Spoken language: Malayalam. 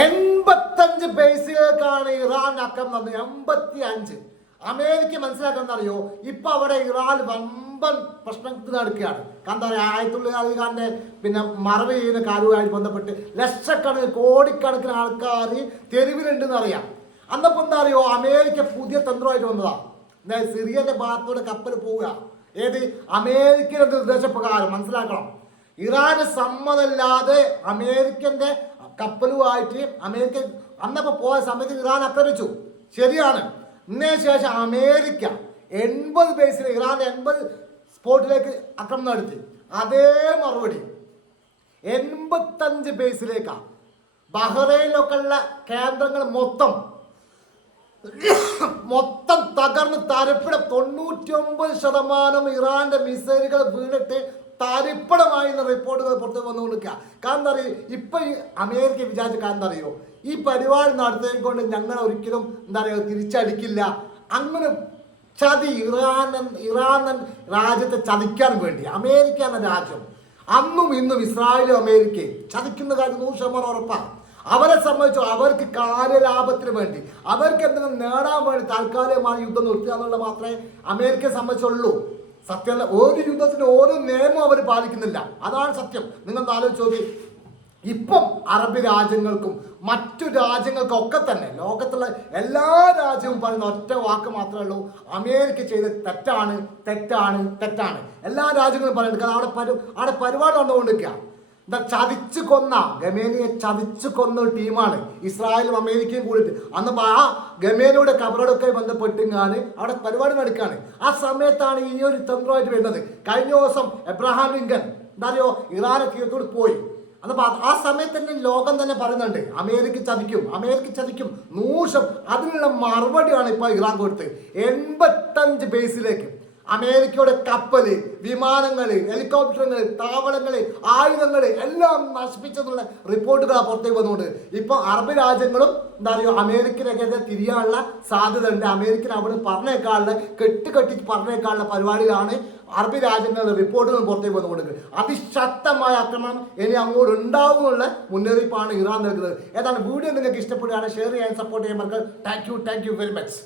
85 ബേസിലേക്കാണ് ഇറാൻ ആക്രമണം നടന്നത്. 85. അമേരിക്ക മനസ്സിലാക്കാൻ അറിയോ, ഇപ്പൊ അവിടെ ഇറാൻ വമ്പൻ പ്രശ്നത്തിൽ നടക്കുകയാണ്. എന്താ പറയുക, ആയത്തുള്ള അലി ഖാന്റെ മറവ് ചെയ്യുന്ന കാര്യവുമായിട്ട് ബന്ധപ്പെട്ട് ലക്ഷക്കണക്കിന് കോടിക്കണക്കിന് ആൾക്കാർ തെരുവിലുണ്ടെന്ന് അറിയാം. അന്നപ്പോ എന്താ അറിയോ, അമേരിക്ക പുതിയ തന്ത്രമായിട്ട് വന്നതാ. സിറിയന്റെ ഭാഗത്തൂടെ കപ്പൽ പോവുക. ഏത് അമേരിക്കയുടെ നിർദ്ദേശപ്രകാരം. മനസ്സിലാക്കണം, ഇറാന് സമ്മതമില്ലാതെ അമേരിക്കന്റെ കപ്പലുമായിട്ട് അമേരിക്ക അന്നപ്പോ പോയ സമയത്ത് ഇറാൻ ആക്രമിച്ചു. ശരിയാണ്. ഇതിന് ശേഷം അമേരിക്ക 80 ബേസിൽ ഇറാന്റെ 80 സ്പോട്ടിലേക്ക് ആക്രമണം നടത്തി. അതേ മറുപടി 85 ബേസിലേക്കാണ്. ബഹ്റൈനിലൊക്കെ ഉള്ള കേന്ദ്രങ്ങൾ മൊത്തം തകർന്ന് തരിപ്പിടം. 99% ഇറാന്റെ മിസൈലുകൾ വീണിട്ട് തരിപ്പണമായി റിപ്പോർട്ടുകൾ പുറത്തു വന്നുകൊണ്ടിരിക്കുക. കാരണം എന്താ പറയുക, ഇപ്പൊ അമേരിക്ക വിചാരിച്ച കാരണം എന്താ അറിയോ, ഈ പരിപാടി നടത്തിക്കൊണ്ട് ഞങ്ങൾ ഒരിക്കലും എന്താ പറയുക തിരിച്ചടിക്കില്ല. അങ്ങനെ ചതി ഇറാൻ രാജ്യത്തെ ചതിക്കാൻ വേണ്ടി അമേരിക്ക എന്ന രാജ്യം അന്നും ഇന്നും ഇസ്രായേലും അമേരിക്കയും ചതിക്കുന്ന കാര്യം 100% ഉറപ്പാണ്. അവരെ സംബന്ധിച്ചു അവർക്ക് കാര്യലാഭത്തിന് വേണ്ടി, അവർക്ക് എന്തെങ്കിലും നേടാൻ വേണ്ടി താൽക്കാലികമായി യുദ്ധം നിർത്തുക എന്നുള്ളത് മാത്രമേ അമേരിക്കയെ സംബന്ധിച്ചുള്ളൂ. സത്യം, ഒരു യുദ്ധത്തിന് ഓരോ നിയമം അവർ പാലിക്കുന്നില്ല. അതാണ് സത്യം. നിങ്ങൾ ആലോചിച്ച് നോക്കി, ഇപ്പം അറബ് രാജ്യങ്ങൾക്കും മറ്റു രാജ്യങ്ങൾക്കും ഒക്കെ തന്നെ ലോകത്തുള്ള എല്ലാ രാജ്യവും പറയുന്ന ഒറ്റ വാക്ക് മാത്രമേ ഉള്ളൂ, അമേരിക്ക ചെയ്ത് തെറ്റാണ് തെറ്റാണ് തെറ്റാണ്. എല്ലാ രാജ്യങ്ങളും പറയുന്നത്. കാരണം അവിടെ പരിപാടി നടന്നുകൊണ്ടിരിക്കുക. എന്താ, ചതിച്ചു കൊന്ന ഗമേനിയെ ചതിച്ചു കൊന്ന ഒരു ടീമാണ് ഇസ്രായേലും അമേരിക്കയും കൂടിയിട്ട്. അന്ന് ആ ഗമേനിയുടെ കബറോടൊക്കെ ബന്ധപ്പെട്ടിങ്ങാണ് അവിടെ പരിപാടി നടക്കുകയാണ്. ആ സമയത്താണ് ഈ ഒരു തന്ത്രമായിട്ട് വരുന്നത്. കഴിഞ്ഞ ദിവസം എബ്രഹാം ലിങ്കൻ എന്താ അറിയോ ഇറാനെ കീഴത്തോട് പോയി. അന്നപ്പോ ആ സമയത്ത് തന്നെ ലോകം തന്നെ പറയുന്നുണ്ട് അമേരിക്ക ചതിക്കും, അമേരിക്ക ചതിക്കും. 100%. അതിനുള്ള മറുപടിയാണ് ഇപ്പൊ ഇറാൻ കൊടുത്തത്. 85 ബേസിലേക്ക് അമേരിക്കയുടെ കപ്പല്, വിമാനങ്ങള്, ഹെലികോപ്റ്ററുകൾ, താവളങ്ങള്, ആയുധങ്ങള് എല്ലാം നശിപ്പിച്ചെന്നുള്ള റിപ്പോർട്ടുകളാണ് പുറത്തേക്ക് വന്നുകൊണ്ട്. ഇപ്പൊ അറബ് രാജ്യങ്ങളും എന്താ പറയുക അമേരിക്കനെതിരെ തിരിയാനുള്ള സാധ്യത ഉണ്ട്. അമേരിക്കൻ അവിടെ പറഞ്ഞേക്കാനുള്ള കെട്ടി പറഞ്ഞേക്കാനുള്ള പരിപാടിയിലാണ് അറബ് രാജ്യങ്ങളുടെ റിപ്പോർട്ടുകൾ പുറത്തേക്ക് വന്നുകൊടുക്കുന്നത്. അതിശക്തമായ ആക്രമണം ഇനി അങ്ങോട്ട് ഉണ്ടാവുമെന്നുള്ള മുന്നറിയിപ്പാണ് ഇറാൻ നൽകുന്നത്. ഏതാണ് വീഡിയോ നിങ്ങൾക്ക് ഇഷ്ടപ്പെടുകയാണ് ഷെയർ ചെയ്യാൻ സപ്പോർട്ട് ചെയ്യാൻ മറക്കുക. Thank you very much.